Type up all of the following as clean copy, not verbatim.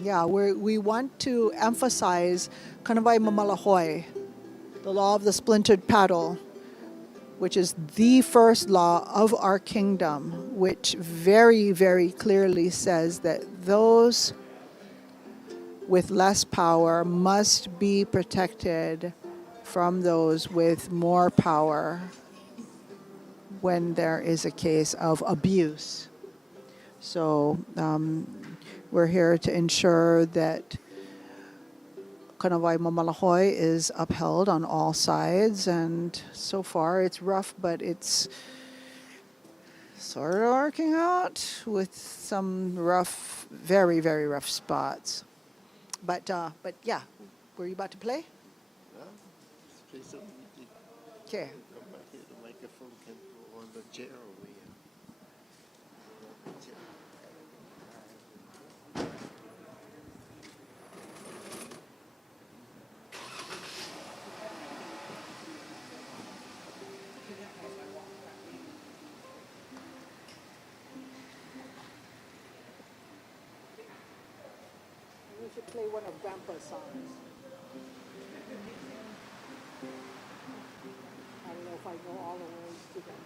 Yeah, we want to emphasize Kanawai Mamalahoy, the law of the splintered paddle, which is the first law of our kingdom, which very, very clearly says that those with less power must be protected from those with more power when there is a case of abuse. So we're here to ensure that Kanawai Mamalahoy is upheld on all sides, and so far it's rough, but it's sort of working out with some rough, very, very rough spots. But yeah, were you about to play? Huh? Let's play something easy. Okay. Come back here, the microphone can go on the chair over here. On the chair. We should play one of Grandpa's songs. I don't know if I know all the words to them.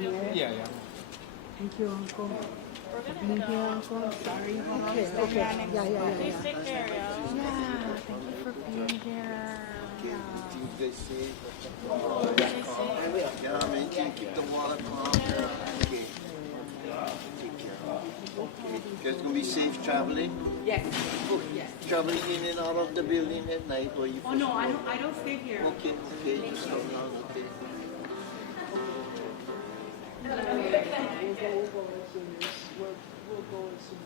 Yeah, yeah. Thank you, Uncle. For being here, Uncle. Sorry. Okay, okay. Yeah. Take care, yo. Yeah, thank you for being here. Keep you guys safe. Yeah, man. Keep the water calm. Okay. Take care. Okay. You guys gonna be safe traveling? Yes. Yes. Traveling in and out of the building at night, or you? Oh no, I don't stay here. Okay. Just hold on. Okay. We'll go as soon as we'll go as soon as.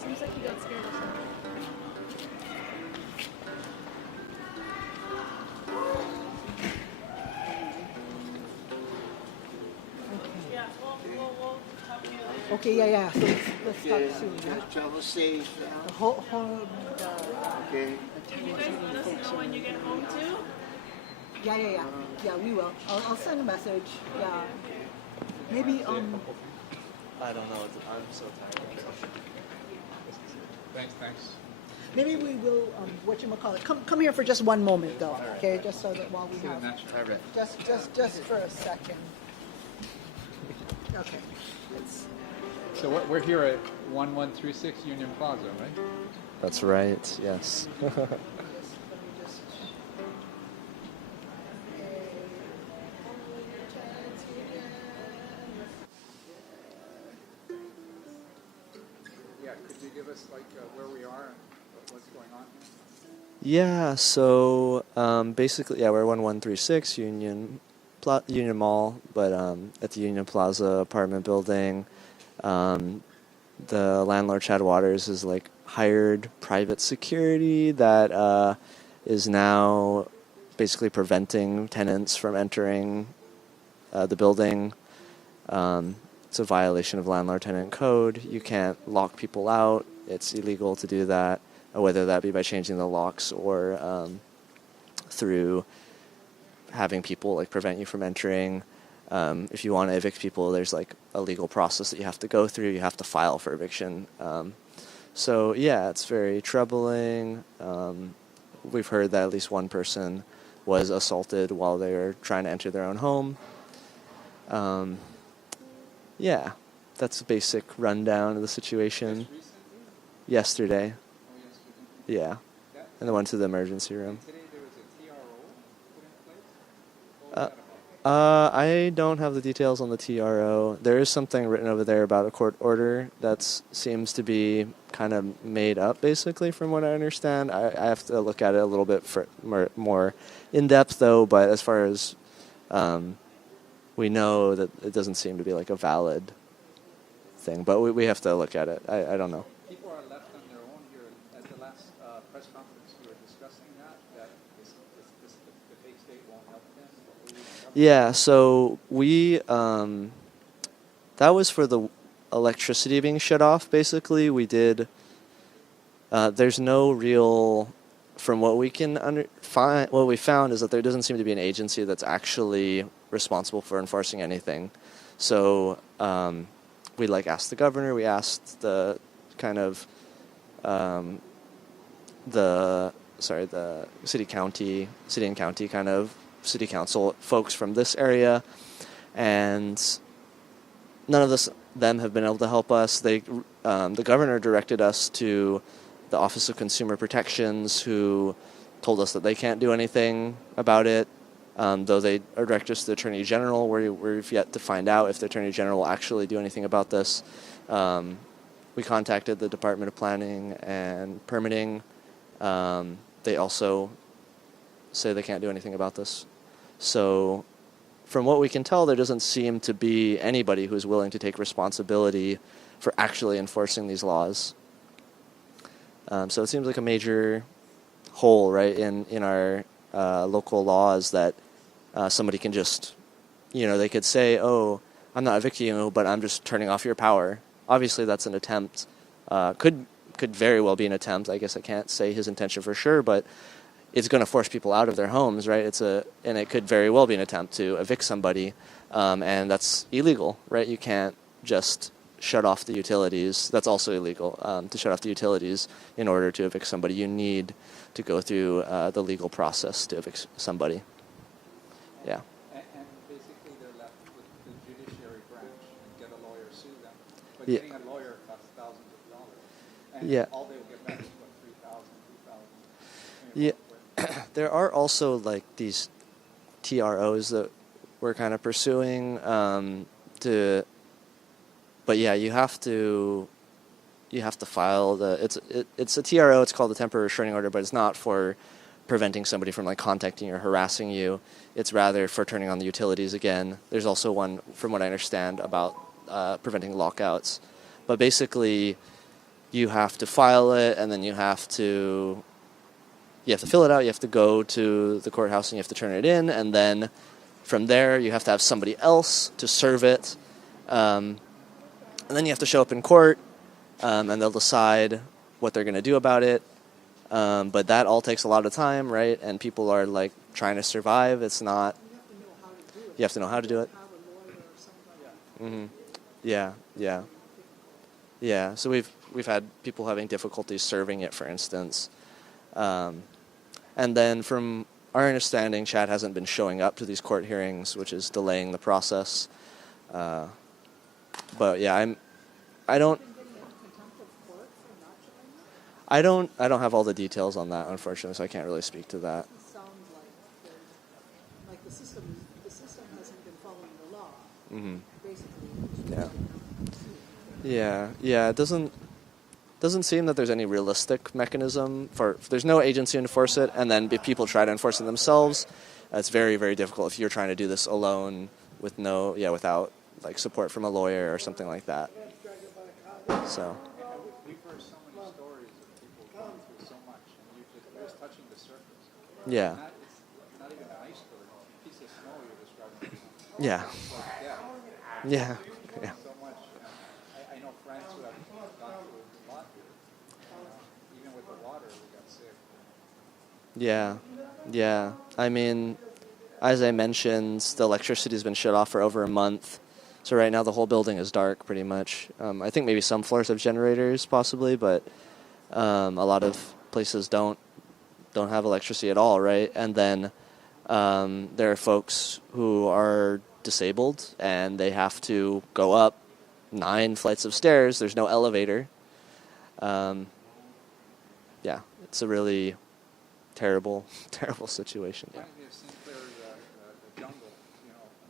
Seems like you got scared or something. Yeah, we'll talk to you later. Okay, yeah. So let's Okay. talk soon. Yeah. Travel safe. The whole Okay. You guys let us know when you get home too? Yeah. Yeah, we will. I'll send a message. Yeah. Maybe I don't know. I'm so tired. Thanks. maybe we will whatchamacallit. Come here for just one moment though. Okay, just so that while we See the have natural. All right. just for a second. Okay. So we're here at 1136 Union Plaza, right? That's right. Yes. Yeah. Could you give us like where we are and what's going on? Yeah. So basically, yeah, we're 1136 Union Mall, but at the Union Plaza apartment building, the landlord Chad Waters has like hired private security that is now basically preventing tenants from entering the building. It's a violation of landlord-tenant code. You can't lock people out. It's illegal to do that, whether that be by changing the locks or through having people like prevent you from entering. If you want to evict people, there's like a legal process that you have to go through. You have to file for eviction. So yeah, it's very troubling. We've heard that at least one person was assaulted while they were trying to enter their own home. Yeah, that's a basic rundown of the situation. Yesterday. Yeah. And I went to the emergency room. Today there was a TRO put in place. What was that about? I don't have the details on the TRO. There is something written over there about a court order that seems to be kind of made up, basically, from what I understand. I have to look at it a little bit more in depth, though. But as far as we know, that it doesn't seem to be like a valid thing. But we have to look at it. I don't know. People are left on their own here. At the last press conference, we were discussing that the fake state won't help them. But we help Yeah, so we that was for the electricity being shut off. Basically, we did. There's no real, from what we can find, what we found is that there doesn't seem to be an agency that's actually responsible for enforcing anything. So we like asked the governor. We asked the kind of the city and county kind of city council folks from this area, and none of them have been able to help us. The governor directed us to the Office of Consumer Protections, who told us that they can't do anything about it, though they direct us to the Attorney General, where we've yet to find out if the Attorney General will actually do anything about this. We contacted the Department of Planning and Permitting. They also say they can't do anything about this. So from what we can tell, there doesn't seem to be anybody who's willing to take responsibility for actually enforcing these laws. So it seems like a major hole, right, in our local laws that somebody can just, they could say, oh, I'm not evicting you, but I'm just turning off your power. Obviously, that's an attempt. Could very well be an attempt. I guess I can't say his intention for sure, but it's going to force people out of their homes, right? And it could very well be an attempt to evict somebody, and that's illegal, right? You can't just shut off the utilities. That's also illegal, to shut off the utilities in order to evict somebody. You need to go through the legal process to evict somebody. Yeah. And basically they're left with the judiciary branch and get a lawyer, sue them. But Yeah. getting a lawyer costs thousands of dollars. And Yeah. all they'll get back is what, 3,000, 2,000. Yeah. There are also like these TROs that we're kind of pursuing but yeah, you have to file it's a TRO. It's called the temporary restraining order, but it's not for preventing somebody from like contacting you or harassing you. It's rather for turning on the utilities again. There's also one, from what I understand, about preventing lockouts. But basically, you have to file it, and then you have to fill it out. You have to go to the courthouse and you have to turn it in, and then from there you have to have somebody else to serve it, and then you have to show up in court, and they'll decide what they're going to do about it. But that all takes a lot of time, right? And people are like trying to survive. It's not. You have to know how to do it. Mm-hmm. Yeah. So we've had people having difficulties serving it, for instance. And then from our understanding, Chad hasn't been showing up to these court hearings, which is delaying the process. But yeah, I don't have all the details on that, unfortunately, so I can't really speak to that. Sounds like the system hasn't been following the law. Mm-hmm. Basically. Yeah. It doesn't seem that there's any realistic mechanism there's no agency to enforce it, and then if people try to enforce it themselves, it's very, very difficult if you're trying to do this alone without like support from a lawyer or something like that. So. We've heard so many stories of people going through so much, and you're just touching the surface. Yeah. It's not even an iceberg. It's a piece of snow you're describing. Yeah. Like, Yeah. so much. I know friends who have gone through a lot. Even with the water, we got sick. Yeah. I mean, as I mentioned, the electricity's been shut off for over a month. So right now the whole building is dark pretty much. I think maybe some floors have generators possibly, but a lot of places don't have electricity at all, right? And then there are folks who are disabled and they have to go up 9 flights of stairs. There's no elevator. It's a really terrible situation. Yeah. Reminds me of Sinclair's The Jungle,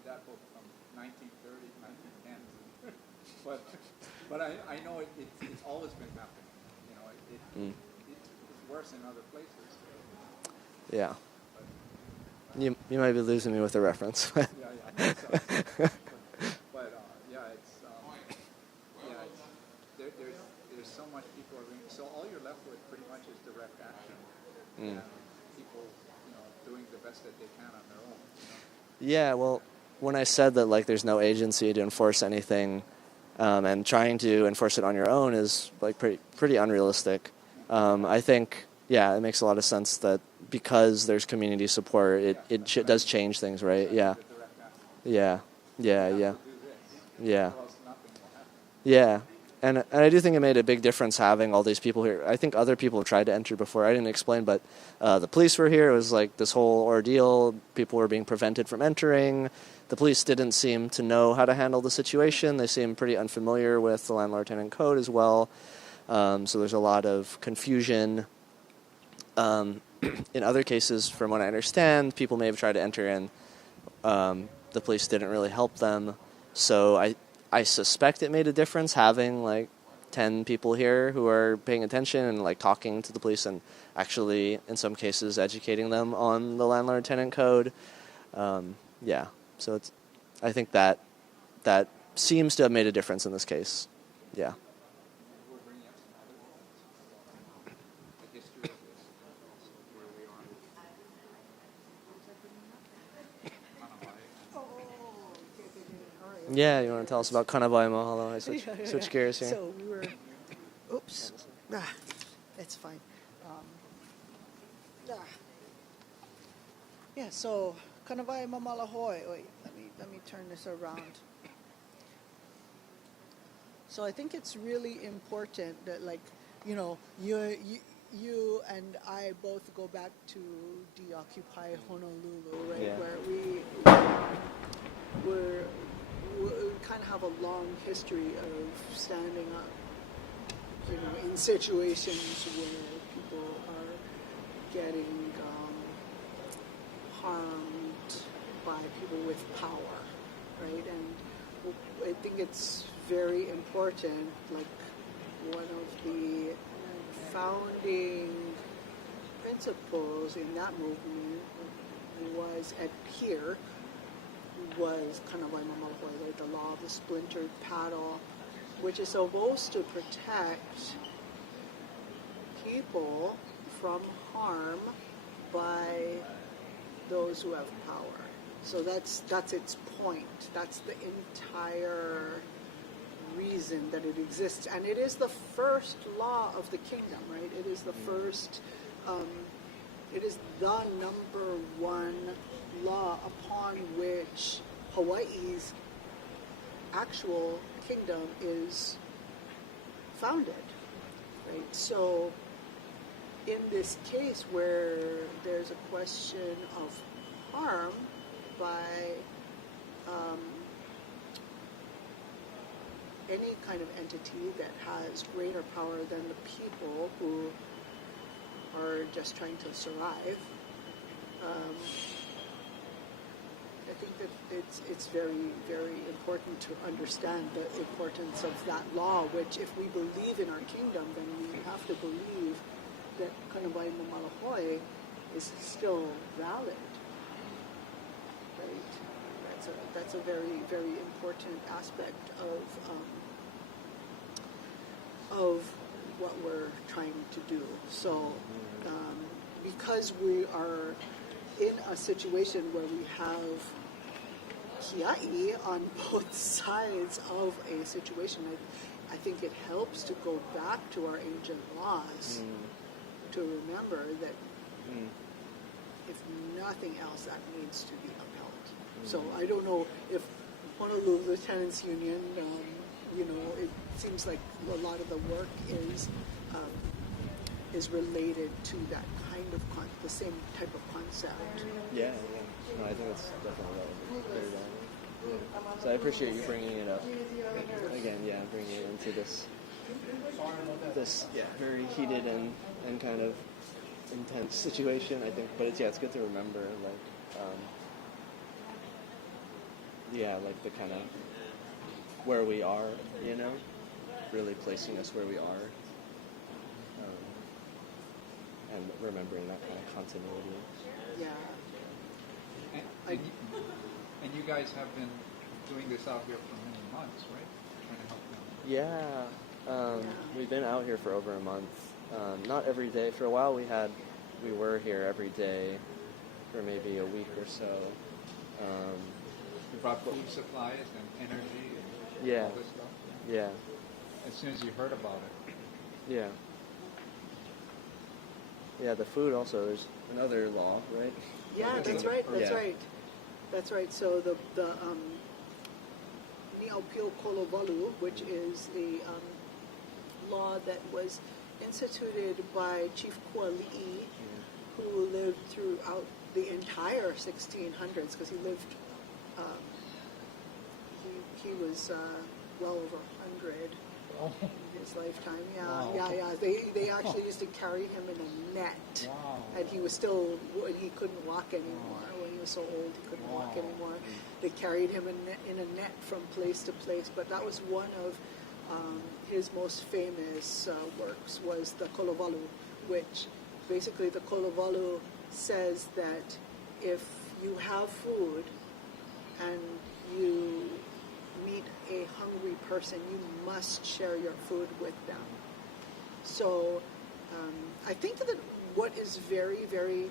that book from 1930, 1910. But I know it's always been happening. It's worse in other places. Yeah. You might be losing me with the reference. Yeah, I think so. But there's so much people are doing. So all you're left with pretty much is direct action. And people, doing the best that they can on their own. Yeah, well, when I said that like there's no agency to enforce anything, and trying to enforce it on your own is like pretty unrealistic. I think it makes a lot of sense that because there's community support, it does change things, right? Yeah. And I do think it made a big difference having all these people here. I think other people have tried to enter before. I didn't explain, but the police were here. It was like this whole ordeal. People were being prevented from entering. The police didn't seem to know how to handle the situation. They seemed pretty unfamiliar with the landlord-tenant code as well. So there's a lot of confusion. In other cases, from what I understand, people may have tried to enter in. The police didn't really help them. So I suspect it made a difference having like 10 people here who are paying attention and like talking to the police and actually, in some cases, educating them on the landlord-tenant code. So I think that seems to have made a difference in this case. Yeah. We're bringing up some other things. The history of this. Yeah, you want to tell us about Kanabai Mahalo? I switch gears here. So we were, oops, it's fine. Yeah, so Kanawai Mamalahoi. Wait, let me turn this around. So I think it's really important that, like, you know, you and I both go back to deoccupy Honolulu, right? Yeah. Where we kind of have a long history of standing up, you know, in situations where people are getting harmed by people with power, right? And I think it's very important, like one of the founding principles in that movement was kind of like the law of the splintered paddle, which is supposed to protect people from harm by those who have power. So that's its point. That's the entire reason that it exists, and it is the first law of the kingdom, right? It is the first. It is the number one law upon which Hawaii's actual kingdom is founded, right? So in this case where there's a question of harm by any kind of entity that has greater power than the people who are just trying to survive, I think that it's very, very important to understand the importance of that law, which if we believe in our kingdom, then we have to believe that Kanabai Mamalahoi is still valid, right? That's a very, very important aspect of what we're trying to do. So because we are in a situation where we have kiai on both sides of a situation, I think it helps to go back to our ancient laws to remember that if nothing else, that needs to be upheld. So I don't know if Honolulu Lieutenants Union, you know, it seems like a lot of the work is related to that kind of the same type of concept. Yeah. No, I think that's definitely relevant. Very relevant. Yeah. So I appreciate you bringing it up again. Yeah, bringing it into this very heated and kind of intense situation. I think, but it's good to remember, like, like the kind of where we are, you know, really placing us where we are, and remembering that kind of continuity. Yeah. And you guys have been doing this out here for many months, right? Trying to help them. Yeah, we've been out here for over a month. Not every day. For a while, we were here every day for maybe a week or so. You brought food supplies and energy and all this stuff? Yeah. As soon as you heard about it. Yeah. Yeah, the food also, there's another law, right? Yeah, that's right. That's right. So the Niaupio Kolovalu, which is a law that was instituted by Chief Kuali'i, who lived throughout the entire 1600s, because he lived, he was well over 100 in his lifetime. Yeah. They actually used to carry him in a net, and he couldn't walk anymore. When he was so old, he couldn't walk anymore. They carried him in a net from place to place. But that was one of his most famous works, was the Kolovalu, which basically the Kolovalu says that if you have food and you meet a hungry person, you must share your food with them. So I think that what is very, very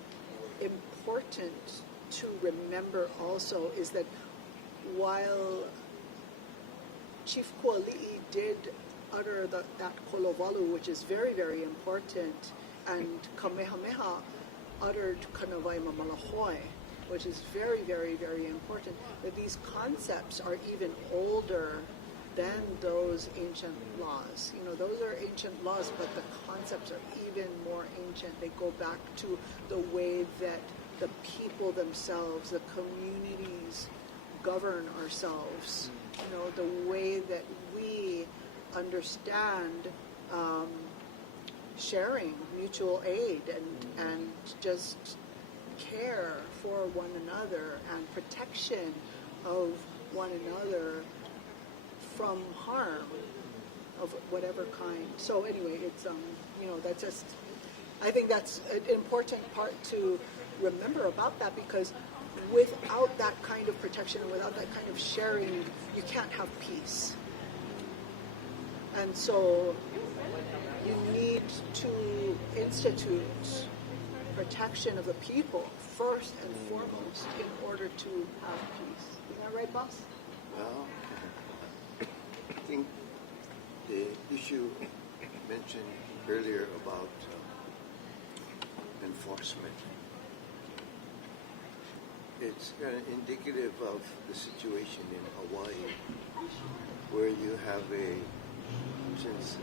important to remember also is that while Chief Kuali'i did utter that kolovalu, which is very, very important, and Kamehameha uttered Kanawai Mamalahoi, which is very, very, very important. That these concepts are even older than those ancient laws. You know, those are ancient laws, but the concepts are even more ancient. They go back to the way that the people themselves, the communities govern ourselves. You know, the way that we understand sharing, mutual aid, and just care for one another and protection of one another from harm of whatever kind. So anyway, it's you know, that's just, I think that's an important part to remember about that, because without that kind of protection and without that kind of sharing, you can't have peace. And so you need to institute protection of the people first and foremost in order to have peace. Isn't that right, boss? Well, I think the issue mentioned earlier about enforcement, it's kind of indicative of the situation in Hawaii, where you have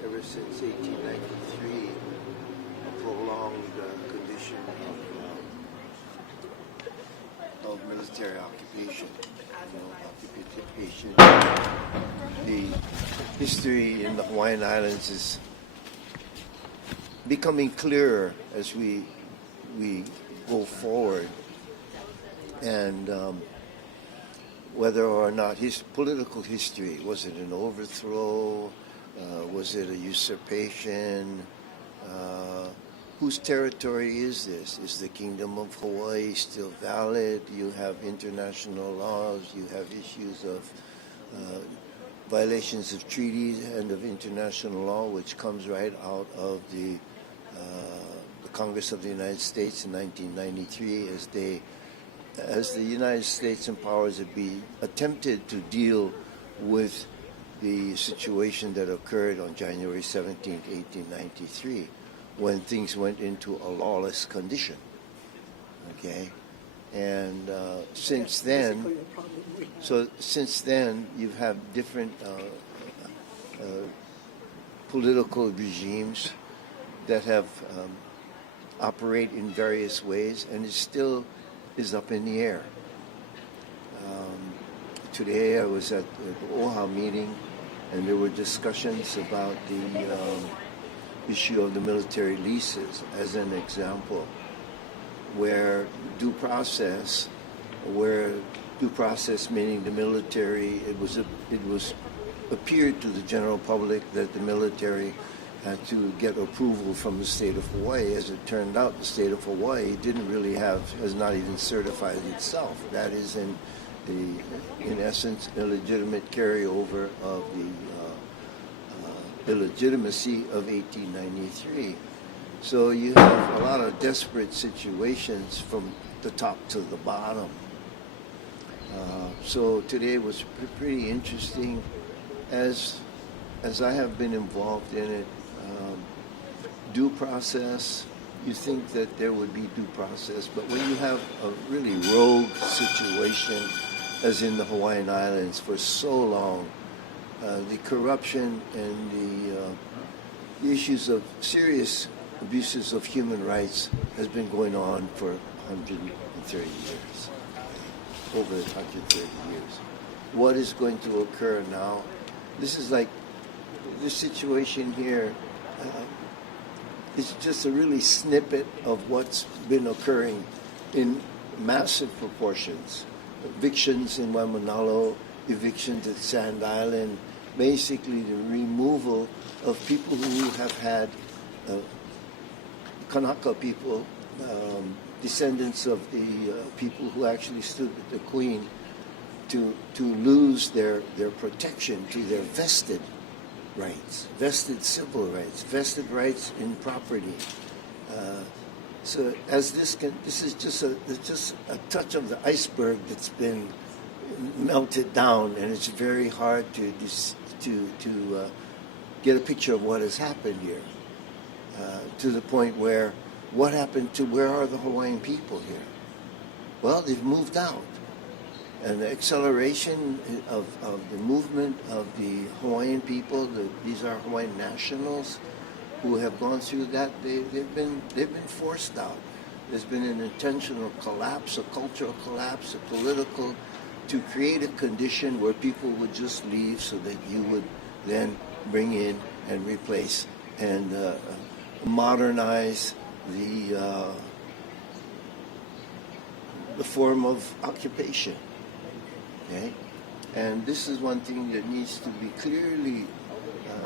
ever since 1893, a prolonged condition of military occupation. The history in the Hawaiian Islands is becoming clearer as we go forward, and whether or not his political history, was it an overthrow, was it a usurpation, whose territory is this? Is the Kingdom of Hawaii still valid? You have international laws, you have issues of violations of treaties and of international law, which comes right out of the Congress of the United States in 1993, as the United States and powers that be attempted to deal with the situation that occurred on January 17, 1893, when things went into a lawless condition. Okay, and since then, you've had different political regimes that have operate in various ways, and it still is up in the air. Today I was at the OHA meeting, and there were discussions about the issue of the military leases as an example, where due process meaning the military, it was appeared to the general public that the military had to get approval from the state of Hawaii. As it turned out, the state of Hawaii has not even certified itself. That is in essence, illegitimate carryover of the illegitimacy of 1893. So you have a lot of desperate situations from the top to the bottom. So today was pretty interesting. As I have been involved in it, due process, you think that there would be due process, but when you have a really rogue situation, as in the Hawaiian Islands for so long, the corruption and the issues of serious abuses of human rights has been going on for 130 years, over 130 years. What is going to occur now? This is like, this situation here is just a really snippet of what's been occurring in massive proportions. Evictions in Waimanalo, evictions at Sand Island, basically the removal of people who have had Kanaka people, descendants of the people who actually stood with the Queen, to lose their protection to their vested rights, vested civil rights, vested rights in property. So as this is just a touch of the iceberg that's been melted down, and it's very hard to to get a picture of what has happened here, to the point where what happened to where are the Hawaiian people here? Well, they've moved out. And the acceleration of the movement of the Hawaiian people, these are Hawaiian nationals who have gone through that, they've been forced out. There's been an intentional collapse, a cultural collapse, a political, to create a condition where people would just leave so that you would then bring in and replace and modernize the form of occupation. Okay? And this is one thing that needs to be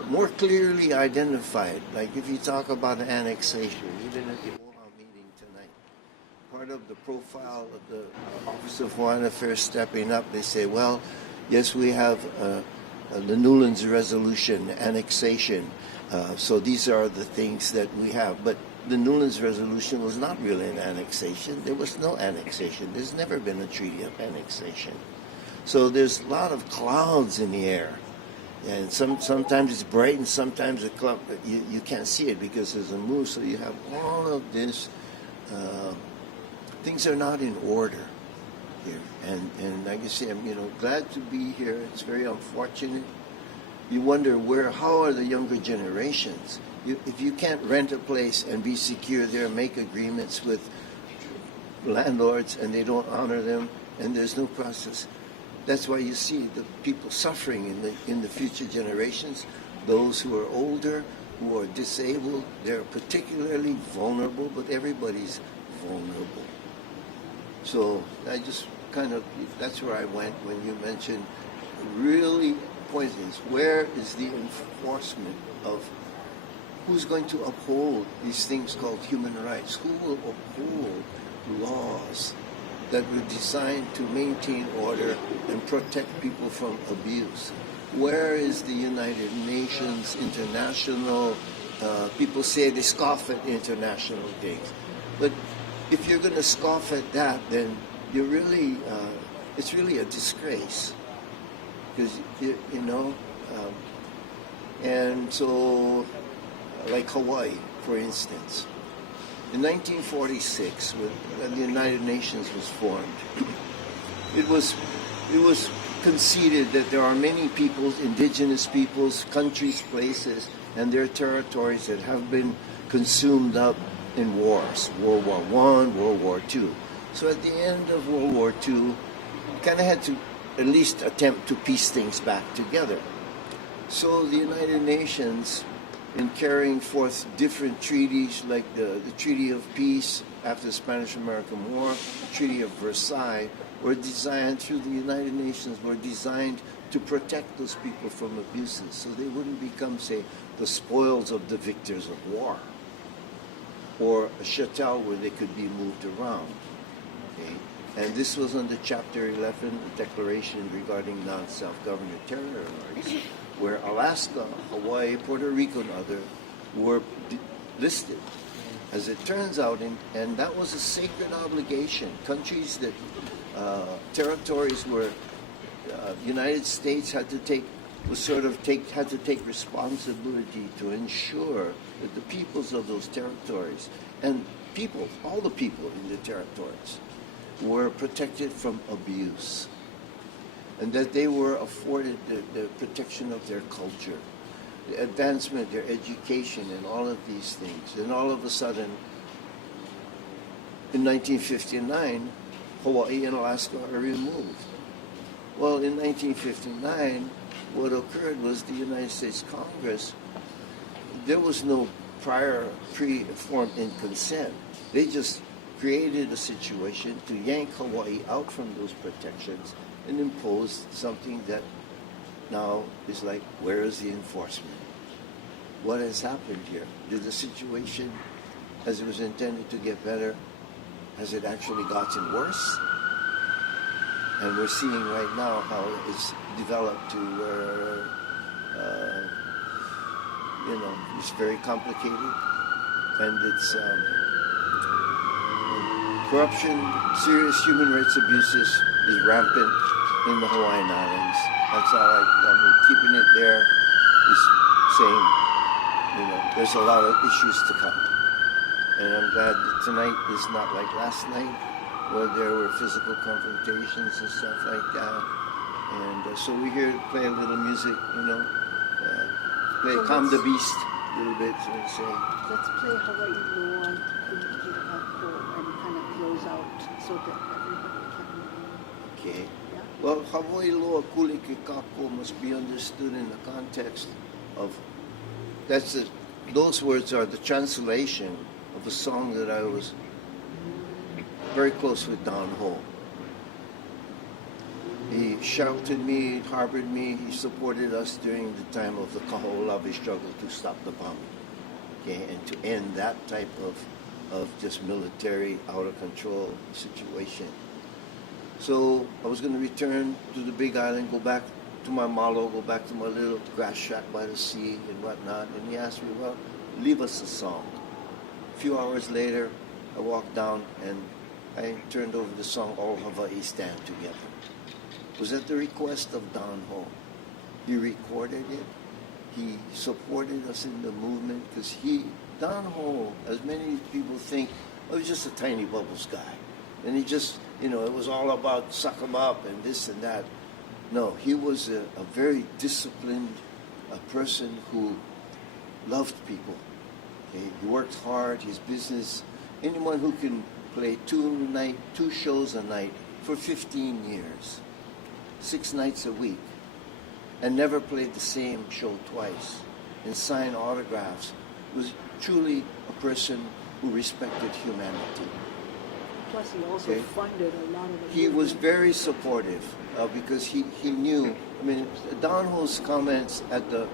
more clearly identified. Like if you talk about annexation, even at the Moha meeting tonight, part of the profile of the Office of Hawaiian Affairs stepping up, they say, well, yes, we have the Newlands Resolution, annexation. So these are the things that we have. But the Newlands Resolution was not really an annexation. There was no annexation. There's never been a treaty of annexation. So there's a lot of clouds in the air. And sometimes it's bright and sometimes you can't see it because there's a move. So you have all of this. Things are not in order here. And like I say, I'm glad to be here. It's very unfortunate. You wonder how are the younger generations? If you can't rent a place and be secure there, make agreements with landlords and they don't honor them and there's no process. That's why you see the people suffering in the future generations. Those who are older, who are disabled, they're particularly vulnerable, but everybody's vulnerable. So I just that's where I went when you mentioned really point is where is the enforcement of who's going to uphold these things called human rights? Who will uphold laws that were designed to maintain order and protect people from abuse? Where is the United Nations, international, people say they scoff at international things. But if you're going to scoff at that, then you're really, it's really a disgrace. Because, and so, like Hawaii, for instance, in 1946, when the United Nations was formed, it was conceded that there are many peoples, indigenous peoples, countries, places, and their territories that have been consumed up in wars, World War I, World War II. So at the end of World War II, you kind of had to at least attempt to piece things back together. So the United Nations, in carrying forth different treaties like the Treaty of Peace after the Spanish-American War, the Treaty of Versailles, were designed through the United Nations, were designed to protect those people from abuses so they wouldn't become, say, the spoils of the victors of war or a chattel where they could be moved around. Okay? And this was under Chapter 11, the Declaration regarding non-self-governing territories, where Alaska, Hawaii, Puerto Rico, and others were listed. As it turns out, and that was a sacred obligation. Countries that, territories where United States had to take responsibility to ensure that the peoples of those territories and people, all the people in the territories, were protected from abuse, and that they were afforded the protection of their culture, the advancement, their education, and all of these things. And all of a sudden, in 1959, Hawaii and Alaska are removed. Well, in 1959, what occurred was the United States Congress, there was no prior pre-formed in consent. They just created a situation to yank Hawaii out from those protections and impose something that now is like, where is the enforcement? What has happened here? Did the situation, as it was intended to get better, has it actually gotten worse? And we're seeing right now how it's developed to where, it's very complicated, and it's corruption, serious human rights abuses is rampant in the Hawaiian Islands. That's all I mean, keeping it there is saying, you know, there's a lot of issues to come. And I'm glad that tonight is not like last night, where there were physical confrontations and stuff like that. And so we're here to play a little music, you know, play So Calm the let's- Beast a little bit, so to say. Let's play Hawaii Loa and kind of close out so that everybody can. Okay. Yeah. Well, Hawaii Loa Kulike Kako must be understood in the context of, those words are the translation of a song that I was very close with Don Ho. He sheltered me, harbored me, he supported us during the time of the Kaho'olawe struggle to stop the bombing. Okay, and to end that type of just military out of control situation. So I was going to return to the Big Island, go back to my malo, go back to my little grass shack by the sea and whatnot. And he asked me, well, leave us a song. A few hours later, I walked down and I turned over the song All Hawaii Stand Together. It was at the request of Don Ho. He recorded it. He supported us in the movement because Don Ho, as many people think, was just a tiny bubbles guy. And he just, you know, it was all about suck 'em up and this and that. No, he was a very disciplined person who loved people. Okay? He worked hard, his business. Anyone who can play two shows a night for 15 years, 6 nights a week, and never played the same show twice, and sign autographs, was truly a person who respected humanity. Plus, he also Okay. funded a lot of the. He was movement. very supportive because he knew. I mean, Don Ho's comments at the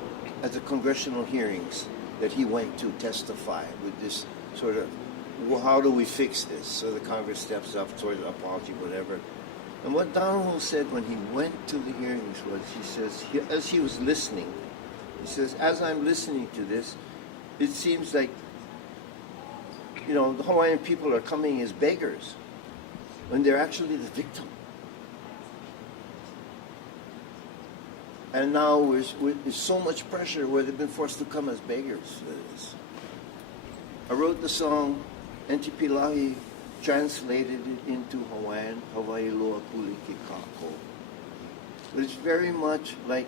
congressional hearings that he went to testify with this sort of, well, how do we fix this? So the Congress steps up towards apology, whatever. And what Don Ho said when he went to the hearings was, he says, as he was listening, he says, as I'm listening to this, it seems like, you know, the Hawaiian people are coming as beggars when they're actually the victim. And now there's so much pressure where they've been forced to come as beggars. I wrote the song, Entipilahi translated it into Hawaiian, Hawaii Loa Kulike Kako. But it's very much like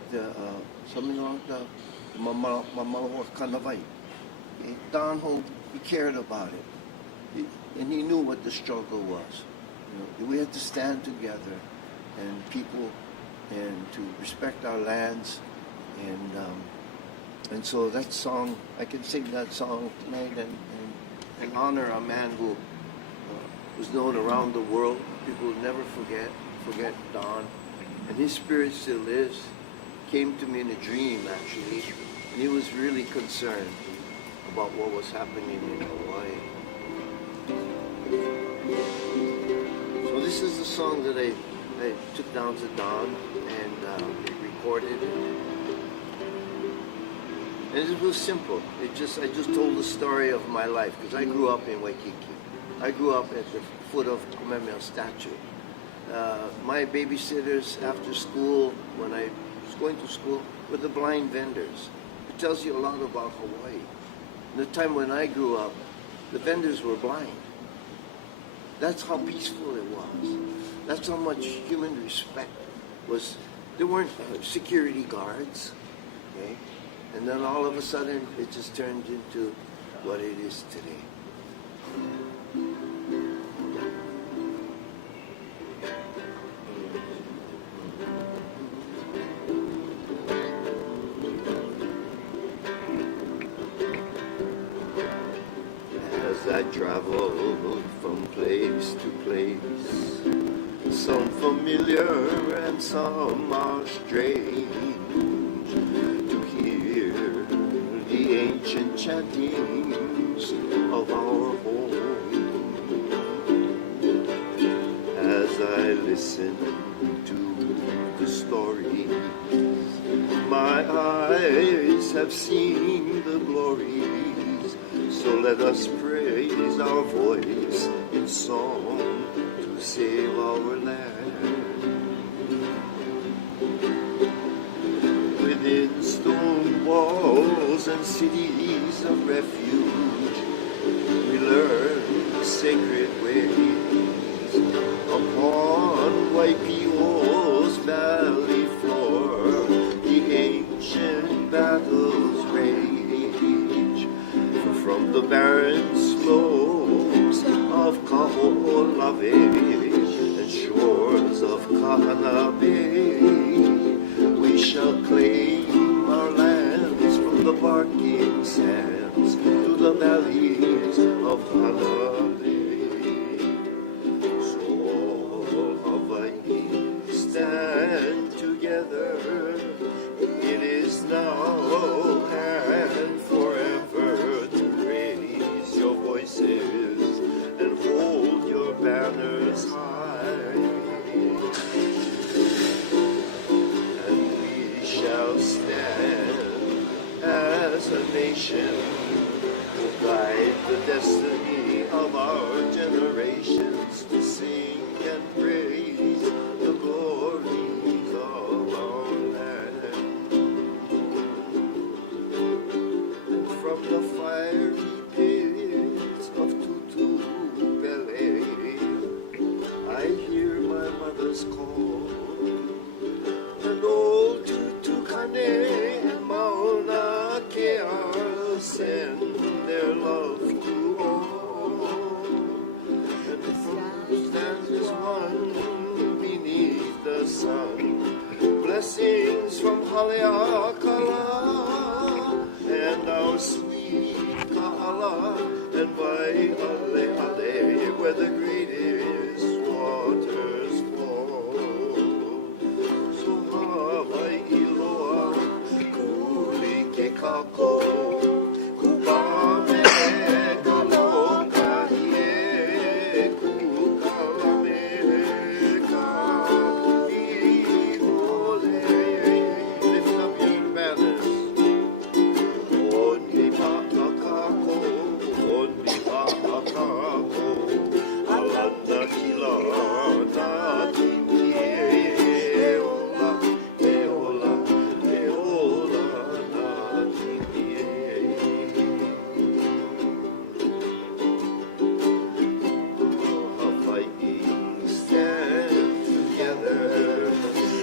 something like the Mamalawa Kanawai. Don Ho, he cared about it. And he knew what the struggle was. You know, we had to stand together and people and to respect our lands and so that song, I can sing that song tonight and honor a man who was known around the world. People will never forget Don. And his spirit still lives. Came to me in a dream, actually, and he was really concerned about what was happening in Hawaii. So this is the song that I took down to Don and recorded. And it was simple. I just told the story of my life because I grew up in Waikiki. I grew up at the foot of Kamehameha statue. My babysitters after school, when I was going to school, were the blind vendors. It tells you a lot about Hawaii. In the time when I grew up, the vendors were blind. That's how peaceful it was. That's how much human respect was. There weren't security guards, okay? And then all of a sudden, it just turned into what it is today. As I travel from place to place, some familiar and some are strange, to hear the ancient chantings of our home. As I listen to the stories, my eyes have seen the glories. So let us praise our voice in song to save our land. Waipio's valley floor, the ancient battles rage. From the barren slopes of Kaho'olawe and shores of Kahana Bay, we shall claim our lands from the barking sands to the valleys of Hanalei. So all Hawaii stand together. It is now and forever to raise your voices and hold your banners high. And we shall stand as a nation to guide the destiny of our generations, to sing and praise the glories of our land. And from the fiery pits of Tutupele, I hear my mother's call. And old Tutukane and Mauna Kea send their love to all. And from stands as one beneath the sun, blessings from Haleakala and our sweet Kahala, and by Ale, where the greatest waters flow. So Hawaii loa, kuli ke kako, kupame kaloka hie, kukalame ka ihole. Lift up your banners. Oni paakako, oni paakako, alanda kila na tingie. Eola, eola, eola na tingie. Hawaii stand together.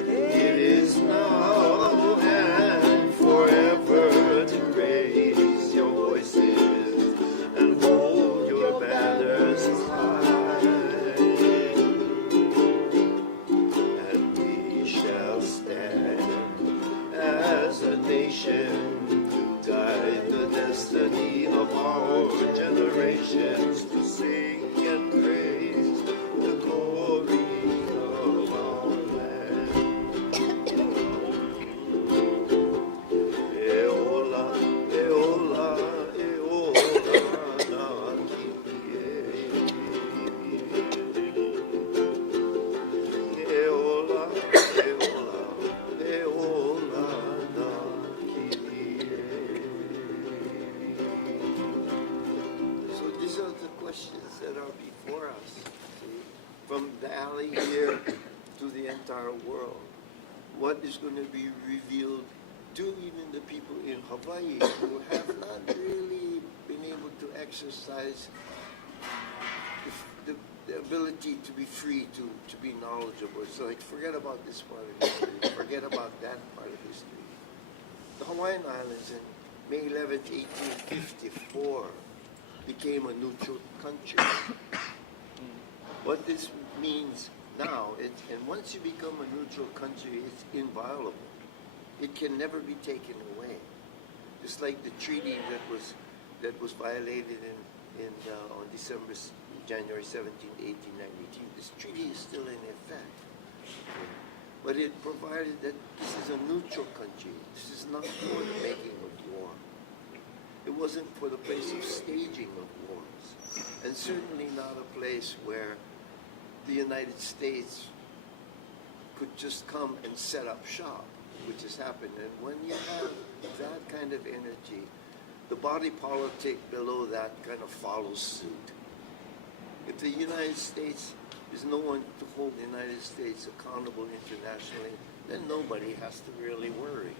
It is now and forever to raise your voices and hold your banners high. And we shall stand as a nation to guide the destiny of our generations, to sing and praise the glory of our land. Eola, eola, eola na kinie. Eola, eola, eola na kinie. So these are the questions that are before us. See? From the alley here to the entire world. What is going to be revealed to even the people in Hawaii who have not really been able to exercise the ability to be free, to be knowledgeable. It's like, forget about this part of history, forget about that part of history. The Hawaiian Islands in May 11th, 1854 became a neutral country. What this means now, and once you become a neutral country, it's inviolable. It can never be taken away. Just like the treaty that was violated on January 17, 1892. This treaty is still in effect. But it provided that this is a neutral country. This is not for the making of war. It wasn't for the place of staging of wars. And certainly not a place where the United States could just come and set up shop, which has happened. And when you have that kind of energy, the body politic below that kind of follows suit. If the United States, there's no one to hold the United States accountable internationally, then nobody has to really worry.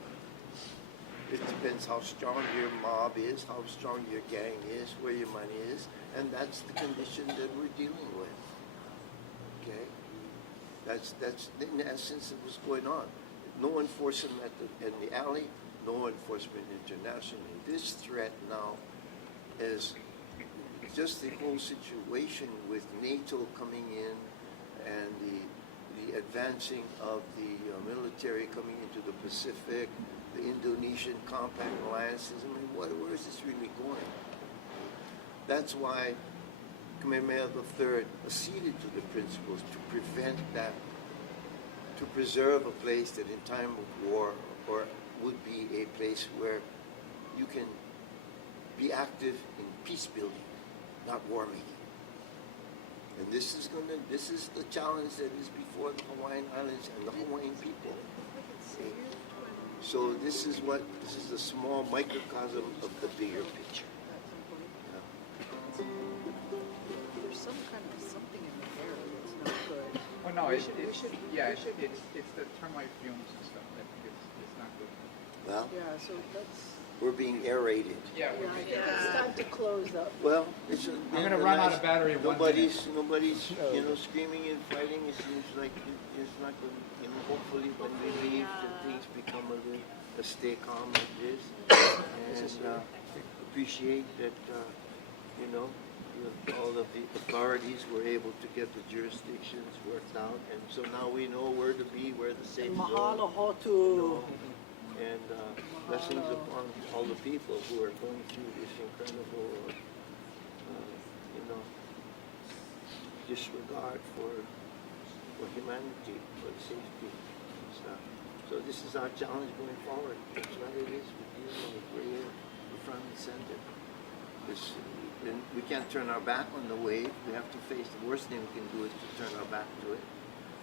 It depends how strong your mob is, how strong your gang is, where your money is, and that's the condition that we're dealing with. Okay? That's in essence of what's going on. No enforcement in the alley, no enforcement internationally. This threat now is just the whole situation with NATO coming in and the advancing of the military coming into the Pacific, the Indonesian compact alliances. I mean, where is this really going? That's why Kamehameha III acceded to the principles to prevent that, to preserve a place that in time of war or would be a place where you can be active in peace building, not war making. And this is the challenge that is before the Hawaiian Islands and the Hawaiian people. So this is the small microcosm of the bigger picture. There's some kind of something in the air that's not good. Well, no, We it's the termite fumes and stuff. I think it's not good. Well, Yeah, so that's, we're being aerated. Yeah, yeah, I think it's time to close up. Well, I'm gonna run out of battery in 1 minute. Nobody's screaming and fighting. It seems like it's not going. Hopefully, when we leave, that things become stay calm like this, and appreciate that all of the authorities were able to get the jurisdictions worked out, and so now we know where to be, where the safe zone. Mahalo hotu. And blessings upon all the people who are going through this incredible, disregard for humanity, for the safety and stuff. So this is our challenge going forward. That's what it is with you. We're here, we're front and center. We can't turn our back on the wave. We have to face the worst thing we can do is to turn our back to it.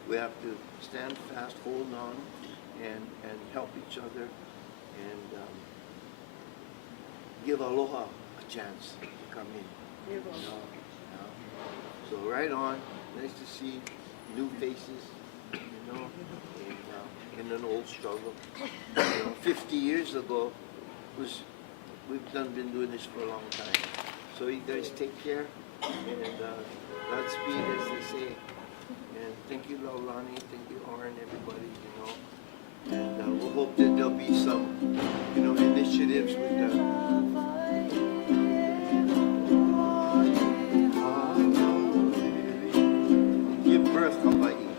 We have to stand fast, hold on, and help each other, and give aloha a chance to come in. So right on. Nice to see new faces, in an old struggle. 50 years ago, we've been doing this for a long time. So you guys take care, and Godspeed, as they say. And thank you, Laulani, thank you, Oren, everybody, And we'll hope that there'll be some, initiatives with give birth, Hawaii.